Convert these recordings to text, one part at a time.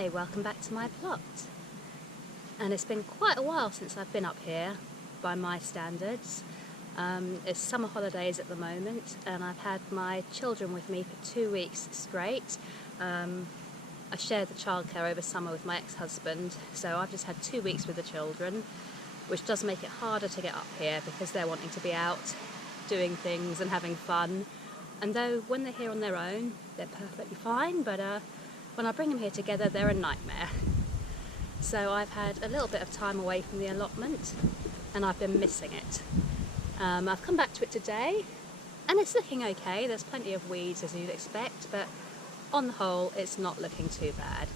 Hi, welcome back to my plot. And it's been quite a while since I've been up here by my standards. It's summer holidays at the moment and I've had my children with me for 2 weeks straight. I shared the childcare over summer with my ex-husband, so I've just had 2 weeks with the children, which does make it harder to get up here because they're wanting to be out doing things and having fun. And though when they're here on their own, they're perfectly fine, but when I bring them here together, they're a nightmare. So I've had a little bit of time away from the allotment and I've been missing it. I've come back to it today and it's looking okay. There's plenty of weeds as you'd expect, but on the whole it's not looking too bad.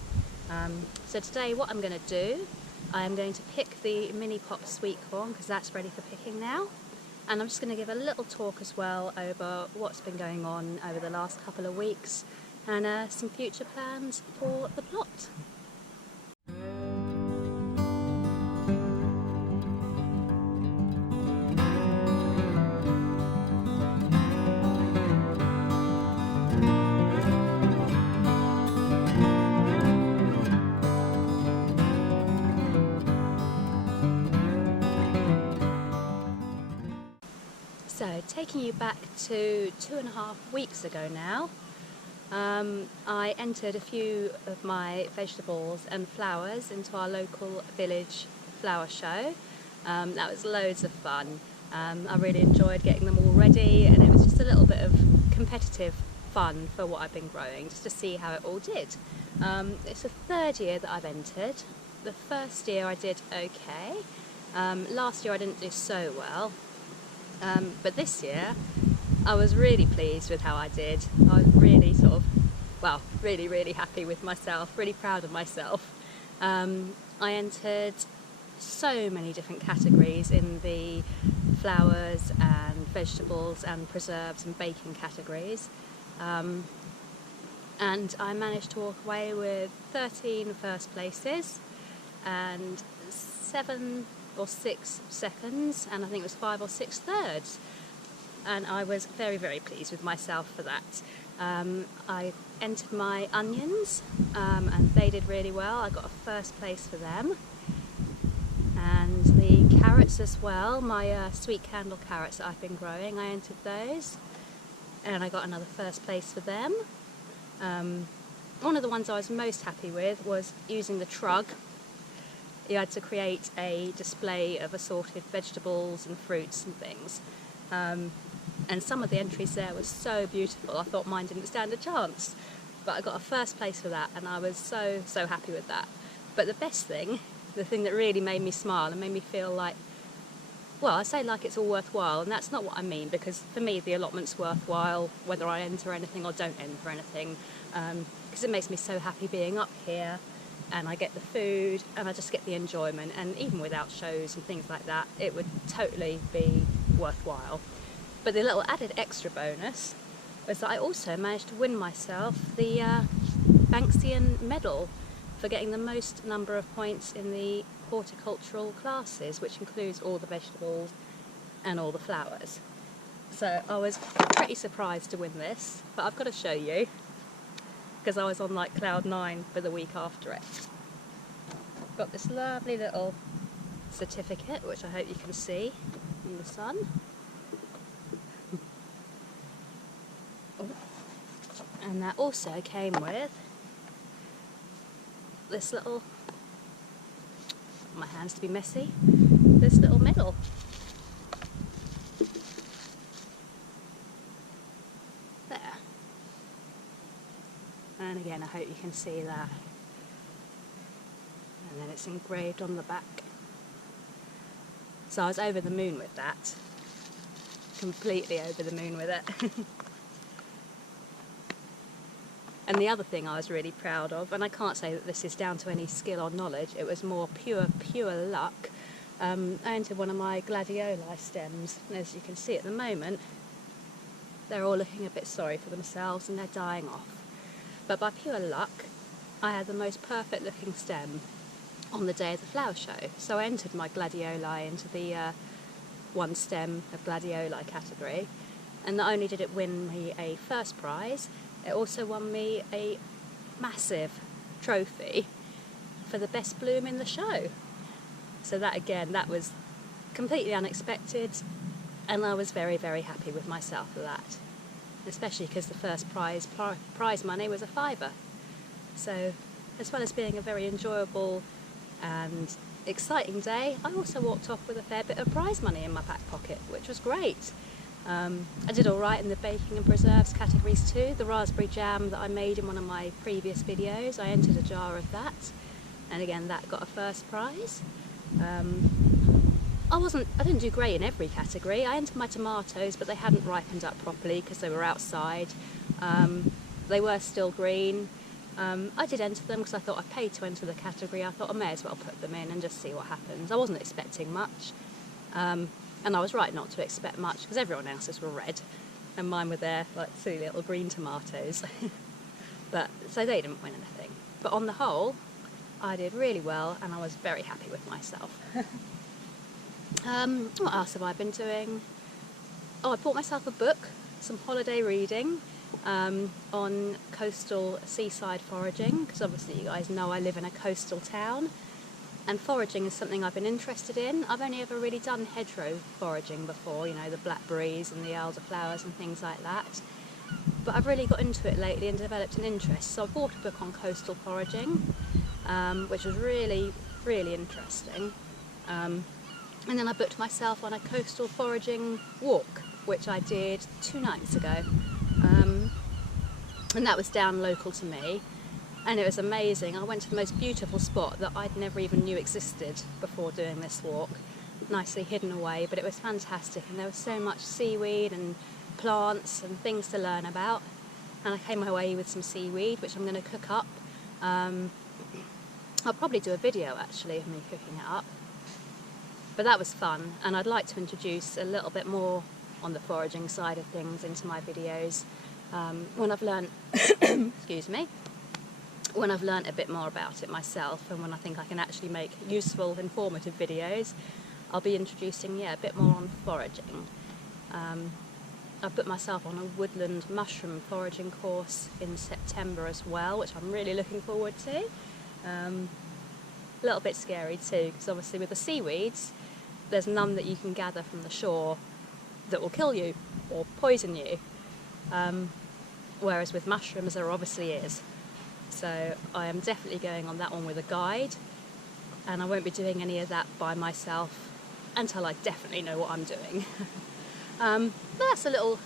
So today what I'm going to do, I'm going to pick the Minipop sweet corn because that's ready for picking now. And I'm just going to give a little talk as well over what's been going on over the last couple of weeks and some future plans for the plot. So, taking you back to 2.5 weeks ago now, I entered a few of my vegetables and flowers into our local village flower show. That was loads of fun. I really enjoyed getting them all ready, and it was just a little bit of competitive fun for what I've been growing, just to see how it all did. It's the third year that I've entered. The first year I did okay. Last year I didn't do so well. But this year I was really pleased with how I did. I was really really happy with myself, really proud of myself. I entered so many different categories in the flowers and vegetables and preserves and baking categories, and I managed to walk away with 13 first places and 7 or 6 seconds, and I think it was 5 or 6 thirds, and I was very pleased with myself for that. I entered my onions and they did really well. I got a first place for them, and the carrots as well, my sweet candle carrots that I've been growing, I entered those and I got another first place for them. One of the ones I was most happy with was using the trug. You had to create a display of assorted vegetables and fruits and things. And some of the entries there were so beautiful, I thought mine didn't stand a chance. But I got a first place for that and I was so happy with that. But the best thing, the thing that really made me smile and made me feel like, well, I say like it's all worthwhile, and that's not what I mean, because for me the allotment's worthwhile whether I enter anything or don't enter anything, because it makes me so happy being up here. And I get the food and I just get the enjoyment, and even without shows and things like that it would totally be worthwhile. But the little added extra bonus was that I also managed to win myself the Bengston Medal for getting the most number of points in the horticultural classes, which includes all the vegetables and all the flowers. So I was pretty surprised to win this, but I've got to show you, because I was on like cloud 9 for the week after it. Got this lovely little certificate, which I hope you can see in the sun. And that also came with this little, my hands to be messy, this little medal. There. And again, I hope you can see that. And then it's engraved on the back. So I was over the moon with that. Completely over the moon with it. And the other thing I was really proud of, and I can't say that this is down to any skill or knowledge, it was more pure luck. I entered one of my gladioli stems, and as you can see at the moment, they're all looking a bit sorry for themselves and they're dying off. But by pure luck, I had the most perfect looking stem on the day of the flower show. So I entered my gladioli into the one stem of gladioli category, and not only did it win me a first prize, it also won me a massive trophy for the best bloom in the show. So that again, that was completely unexpected, and I was very, very happy with myself for that, especially because the first prize money was a £5. So as well as being a very enjoyable and exciting day, I also walked off with a fair bit of prize money in my back pocket, which was great. I did alright in the baking and preserves categories too. The raspberry jam that I made in one of my previous videos, I entered a jar of that, and again that got a first prize. I didn't do great in every category. I entered my tomatoes, but they hadn't ripened up properly because they were outside. They were still green. I did enter them because I thought I paid to enter the category. I thought I may as well put them in and just see what happens. I wasn't expecting much, and I was right not to expect much because everyone else's were red and mine were there like silly little green tomatoes. But so they didn't win anything. But on the whole, I did really well and I was very happy with myself. What else have I been doing? Oh, I bought myself a book, some holiday reading on coastal seaside foraging, because obviously you guys know I live in a coastal town, and foraging is something I've been interested in. I've only ever really done hedgerow foraging before, you know, the blackberries and the elderflowers and things like that. But I've really got into it lately and developed an interest, so I bought a book on coastal foraging, which was really, really interesting. And then I booked myself on a coastal foraging walk, which I did 2 nights ago. And that was down local to me, and it was amazing. I went to the most beautiful spot that I'd never even knew existed before doing this walk, nicely hidden away, but it was fantastic, and there was so much seaweed and plants and things to learn about. And I came away with some seaweed, which I'm going to cook up. I'll probably do a video actually of me cooking it up. But that was fun, and I'd like to introduce a little bit more on the foraging side of things into my videos when I've learned, excuse me, when I've learned a bit more about it myself, and when I think I can actually make useful, informative videos. I'll be introducing, a bit more on foraging. I've put myself on a woodland mushroom foraging course in September as well, which I'm really looking forward to. A little bit scary too, because obviously with the seaweeds, there's none that you can gather from the shore that will kill you or poison you. Whereas with mushrooms there obviously is. So I am definitely going on that one with a guide, and I won't be doing any of that by myself until I definitely know what I'm doing. But that's a little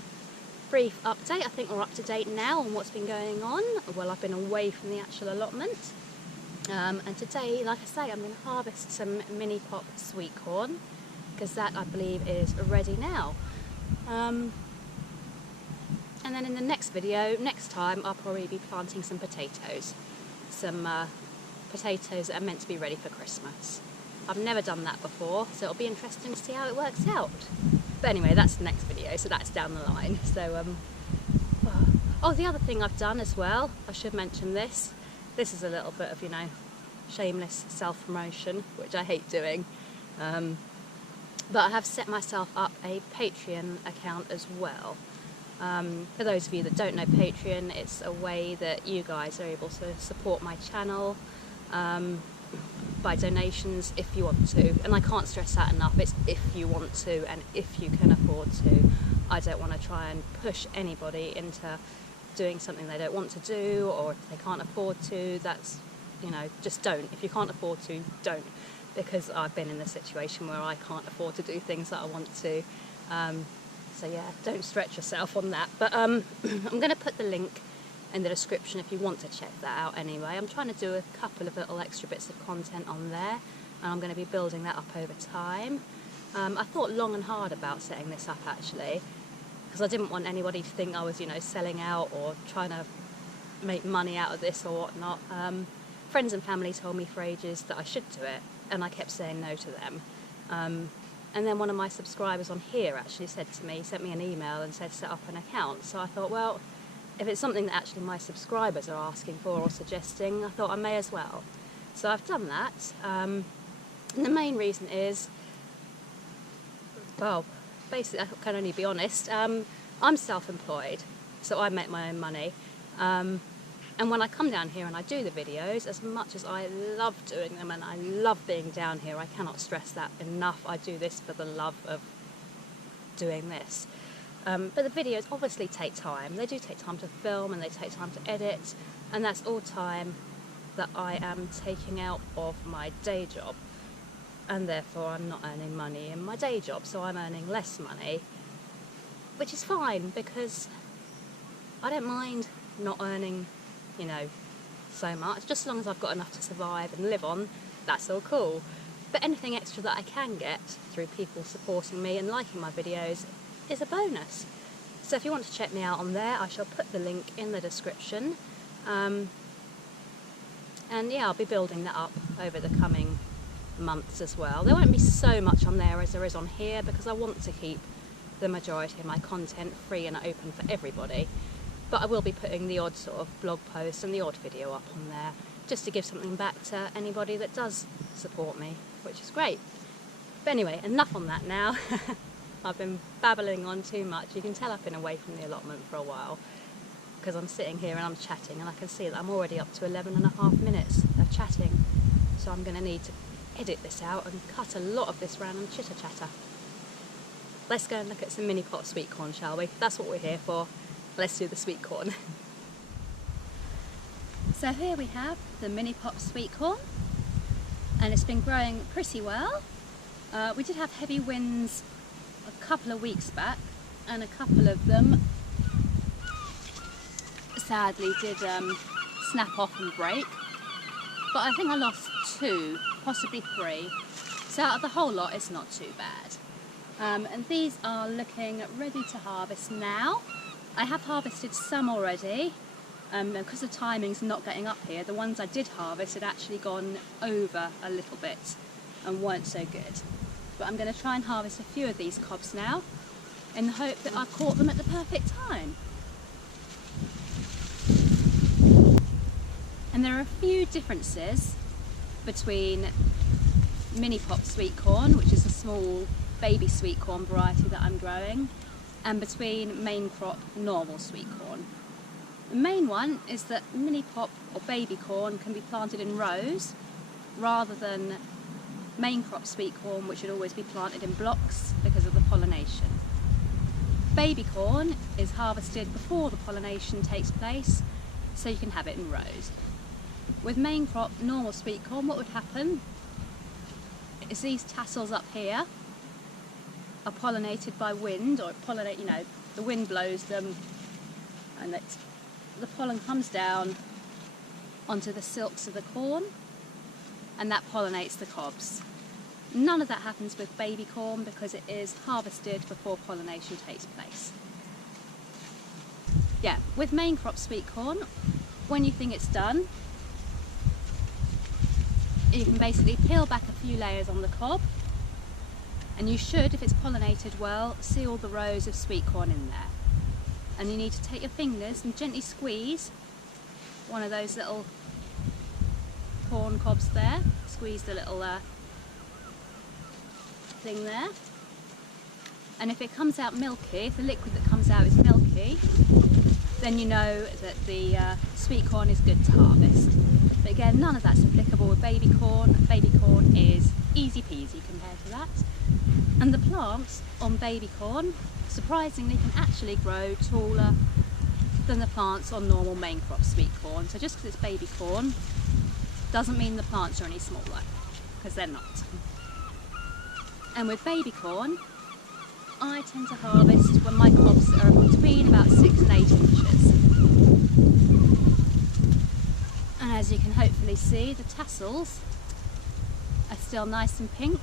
brief update. I think we're up to date now on what's been going on. Well, I've been away from the actual allotment. And today, like I say, I'm going to harvest some Minipop sweet corn, because that I believe is ready now. And then in the next video, next time, I'll probably be planting some potatoes. Some potatoes that are meant to be ready for Christmas. I've never done that before, so it'll be interesting to see how it works out. But anyway, that's the next video, so that's down the line. So, oh, the other thing I've done as well, I should mention this. This is a little bit of, shameless self-promotion, which I hate doing. But I have set myself up a Patreon account as well. For those of you that don't know Patreon, it's a way that you guys are able to support my channel by donations if you want to. And I can't stress that enough, it's if you want to and if you can afford to. I don't want to try and push anybody into doing something they don't want to do, or if they can't afford to, that's, just don't. If you can't afford to, don't. Because I've been in the situation where I can't afford to do things that I want to. So yeah, don't stretch yourself on that. But I'm going to put the link in the description if you want to check that out anyway. I'm trying to do a couple of little extra bits of content on there, and I'm going to be building that up over time. I thought long and hard about setting this up actually, because I didn't want anybody to think I was, selling out or trying to make money out of this or whatnot. Friends and family told me for ages that I should do it, and I kept saying no to them. And then one of my subscribers on here actually sent me an email and said set up an account. So I thought, well, if it's something that actually my subscribers are asking for or suggesting, I thought I may as well. So I've done that. And the main reason is, well, basically, I can only be honest, I'm self-employed, so I make my own money. And when I come down here and I do the videos, as much as I love doing them and I love being down here, I cannot stress that enough. I do this for the love of doing this. But the videos obviously take time. They do take time to film and they take time to edit, and that's all time that I am taking out of my day job. And therefore I'm not earning money in my day job, so I'm earning less money, which is fine because I don't mind not earning, you know, so much. Just as long as I've got enough to survive and live on, that's all cool. But anything extra that I can get through people supporting me and liking my videos is a bonus. So if you want to check me out on there, I shall put the link in the description. And yeah, I'll be building that up over the coming months as well. There won't be so much on there as there is on here because I want to keep the majority of my content free and open for everybody. But I will be putting the odd sort of blog post and the odd video up on there just to give something back to anybody that does support me, which is great. But anyway, enough on that now. I've been babbling on too much. You can tell I've been away from the allotment for a while because I'm sitting here and I'm chatting, and I can see that I'm already up to 11.5 minutes of chatting. So I'm going to need to edit this out and cut a lot of this random chitter chatter. Let's go and look at some Minipop sweet corn, shall we? That's what we're here for. Let's do the sweet corn. So here we have the Minipop sweet corn, and it's been growing pretty well. We did have heavy winds a couple of weeks back, and a couple of them sadly did snap off and break, but I think I lost 2, possibly 3, so out of the whole lot it's not too bad. And these are looking ready to harvest now. I have harvested some already, because the timing's not getting up here. The ones I did harvest had actually gone over a little bit and weren't so good. But I'm going to try and harvest a few of these cobs now in the hope that I've caught them at the perfect time. And there are a few differences between Minipop sweet corn, which is a small baby sweet corn variety that I'm growing, and between main crop normal sweet corn. The main one is that Minipop or baby corn can be planted in rows rather than main crop sweet corn, which should always be planted in blocks because of the pollination. Baby corn is harvested before the pollination takes place, so you can have it in rows. With main crop normal sweet corn, what would happen is these tassels up here are pollinated by wind, or pollinate, you know, the wind blows them and the pollen comes down onto the silks of the corn, and that pollinates the cobs. None of that happens with baby corn because it is harvested before pollination takes place. Yeah, with main crop sweet corn, when you think it's done, you can basically peel back a few layers on the cob, and you should, if it's pollinated well, see all the rows of sweet corn in there. And you need to take your fingers and gently squeeze one of those little corn cobs there. Squeeze the little thing there. And if it comes out milky, if the liquid that comes out is milky, then you know that the sweet corn is good to harvest. But again, none of that's applicable with baby corn. Baby corn is easy peasy compared to that. And the plants on baby corn, surprisingly, can actually grow taller than the plants on normal main crop sweet corn. So just because it's baby corn doesn't mean the plants are any smaller, because they're not. And with baby corn, I tend to harvest when my cobs are between about 6 and 8 inches. And as you can hopefully see, the tassels are still nice and pink.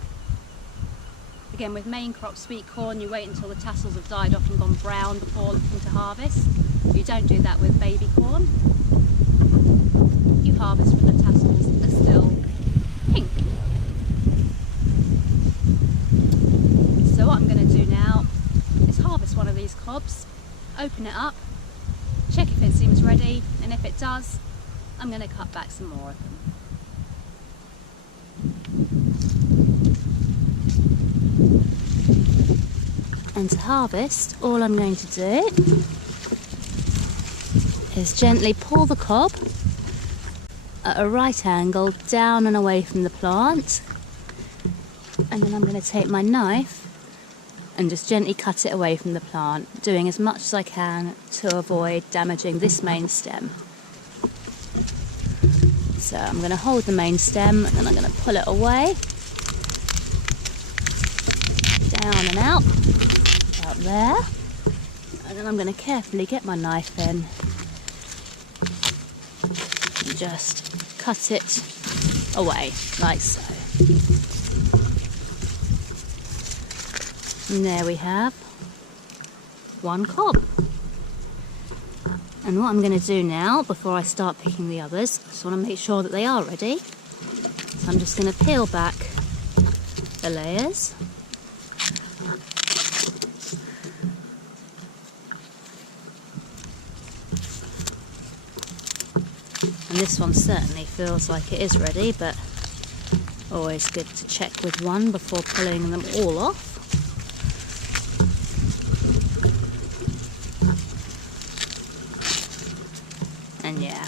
Again, with main crop sweet corn, you wait until the tassels have died off and gone brown before looking to harvest. You don't do that with baby corn. You harvest when the tassels are still pink. So what I'm going to do now is harvest one of these cobs, open it up, check if it seems ready, and if it does, I'm going to cut back some more of them. And to harvest, all I'm going to do is gently pull the cob at a right angle down and away from the plant, and then I'm going to take my knife and just gently cut it away from the plant, doing as much as I can to avoid damaging this main stem. So I'm going to hold the main stem and then I'm going to pull it away, down and out, about there, and then I'm going to carefully get my knife in and just cut it away, like so. And there we have one cob. And what I'm going to do now, before I start picking the others, I just want to make sure that they are ready. So I'm just going to peel back the layers. And this one certainly feels like it is ready, but always good to check with one before pulling them all off. And yeah,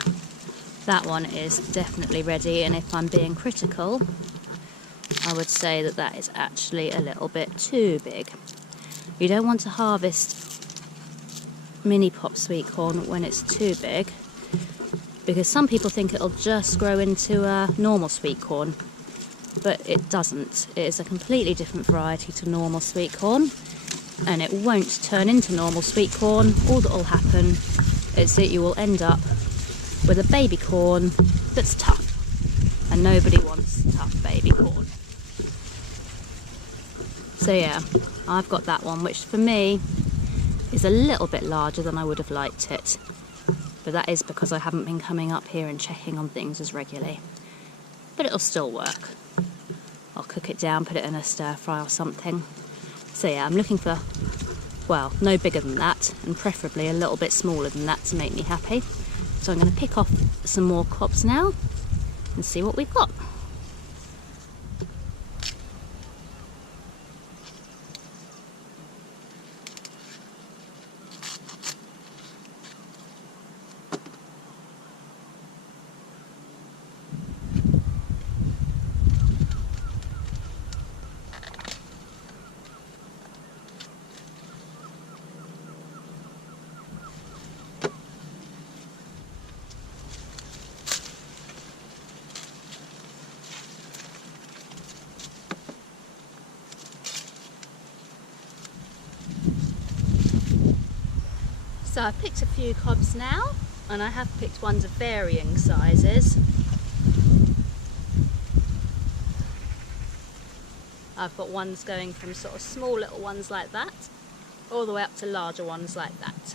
that one is definitely ready, and if I'm being critical, I would say that that is actually a little bit too big. You don't want to harvest Minipop sweet corn when it's too big, because some people think it'll just grow into a normal sweet corn, but it doesn't. It is a completely different variety to normal sweet corn, and it won't turn into normal sweet corn. All that will happen is that you will end up with a baby corn that's tough, and nobody wants tough baby corn. So yeah, I've got that one, which for me is a little bit larger than I would have liked it, but that is because I haven't been coming up here and checking on things as regularly, but it'll still work. I'll cook it down, put it in a stir fry or something. So yeah, I'm looking for, well, no bigger than that, and preferably a little bit smaller than that to make me happy. So I'm going to pick off some more cobs now and see what we've got. So I've picked a few cobs now, and I have picked ones of varying sizes. I've got ones going from sort of small little ones like that, all the way up to larger ones like that.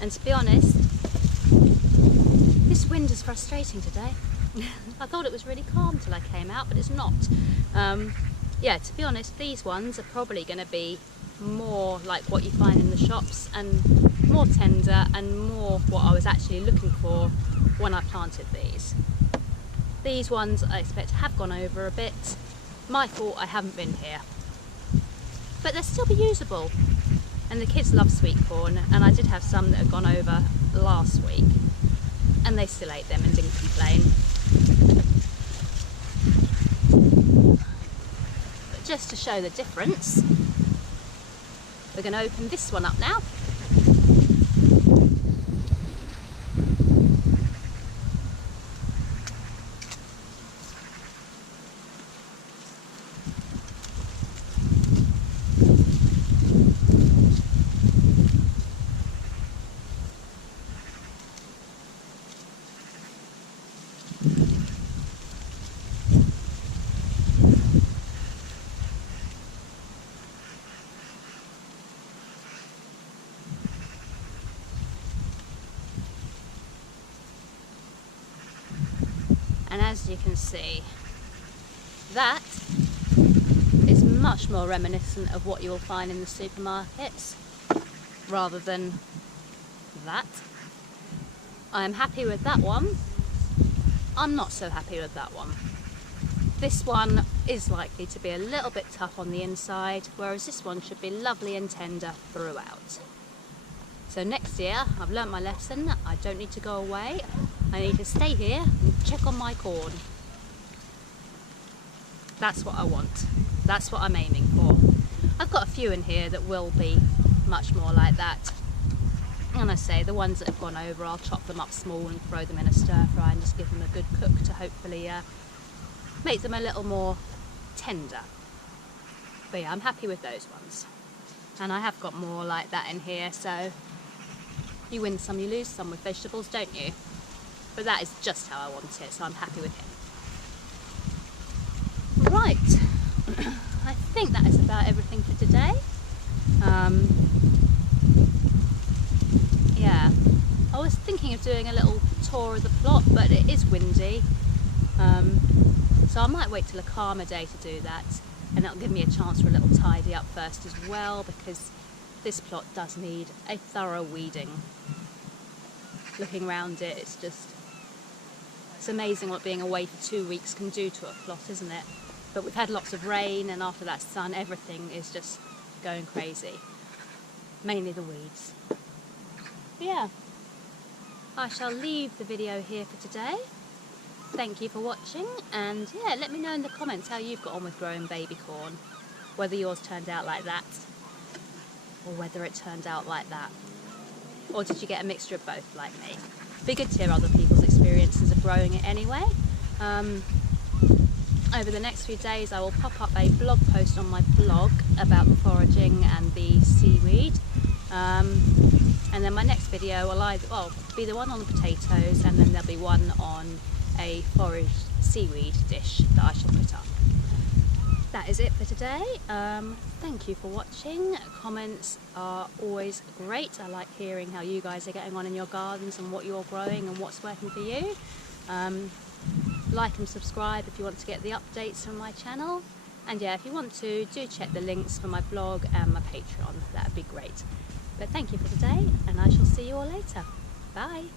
And to be honest, this wind is frustrating today. I thought it was really calm till I came out, but it's not. Yeah, to be honest, these ones are probably going to be more like what you find in the shops, and more tender and more what I was actually looking for when I planted these. These ones I expect have gone over a bit. My fault, I haven't been here. But they'll still be usable. And the kids love sweet corn, and I did have some that had gone over last week, and they still ate them and didn't complain. But just to show the difference, we're going to open this one up now. And as you can see, that is much more reminiscent of what you will find in the supermarkets rather than that. I am happy with that one. I'm not so happy with that one. This one is likely to be a little bit tough on the inside, whereas this one should be lovely and tender throughout. So next year, I've learnt my lesson. I don't need to go away. I need to stay here and check on my corn. That's what I want. That's what I'm aiming for. I've got a few in here that will be much more like that. And I say, the ones that have gone over, I'll chop them up small and throw them in a stir fry and just give them a good cook to hopefully make them a little more tender. But yeah, I'm happy with those ones. And I have got more like that in here, so you win some, you lose some with vegetables, don't you? But that is just how I want it, so I'm happy with it. Right, I think that is about everything for today. Yeah, I was thinking of doing a little tour of the plot, but it is windy. So I might wait till a calmer day to do that, and that'll give me a chance for a little tidy up first as well, because this plot does need a thorough weeding. Looking around it, it's amazing what being away for 2 weeks can do to a plot, isn't it? But we've had lots of rain, and after that sun, everything is just going crazy. Mainly the weeds. But yeah, I shall leave the video here for today. Thank you for watching, and yeah, let me know in the comments how you've got on with growing baby corn. Whether yours turned out like that, or whether it turned out like that. Or did you get a mixture of both like me? Be good to hear other people's experiences of growing it anyway. Over the next few days I will pop up a blog post on my blog about the foraging and the seaweed. And then my next video will be the one on the potatoes, and then there'll be one on a foraged seaweed dish that I shall put up. That is it for today. Thank you for watching. Comments are always great. I like hearing how you guys are getting on in your gardens and what you're growing and what's working for you. Like and subscribe if you want to get the updates from my channel. And yeah, if you want to, do check the links for my blog and my Patreon. That would be great. But thank you for today, and I shall see you all later. Bye.